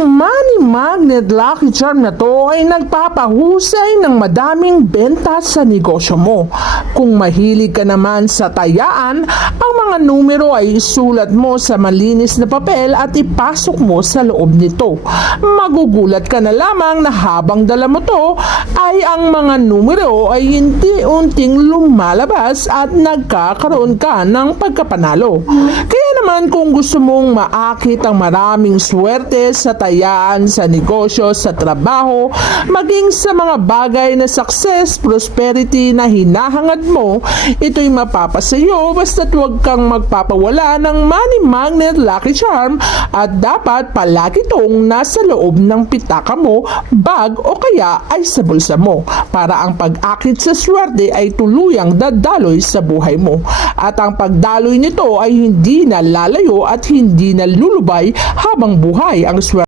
Ang Money Magnet Lucky Charm na to ay nagpapahusay ng madaming benta sa negosyo mo. Kung mahilig ka naman sa tayaan, ang mga numero ay isulat mo sa malinis na papel at ipasok mo sa loob nito. Magugulat ka na lamang na habang dala mo to ay ang mga numero ay unti-unting lumalabas at nagkakaroon ka ng pagkapanalo. Kaya naman kung gusto mong maakit ang maraming swerte sa tayaan, sa negosyo, sa trabaho, maging sa mga bagay na success, prosperity na hinahangad mo, ito'y mapapasayo basta't huwag kang magpapawala ng Money Magnet Lucky Charm at dapat palagi itong nasa loob ng pitaka mo, bag o kaya ay sa bulsa mo para ang pag-akit sa swerte ay tuluyang dadaloy sa buhay mo. At ang pagdaloy nito ay hindi na lalayo at hindi na lulubay habang buhay ang swerte.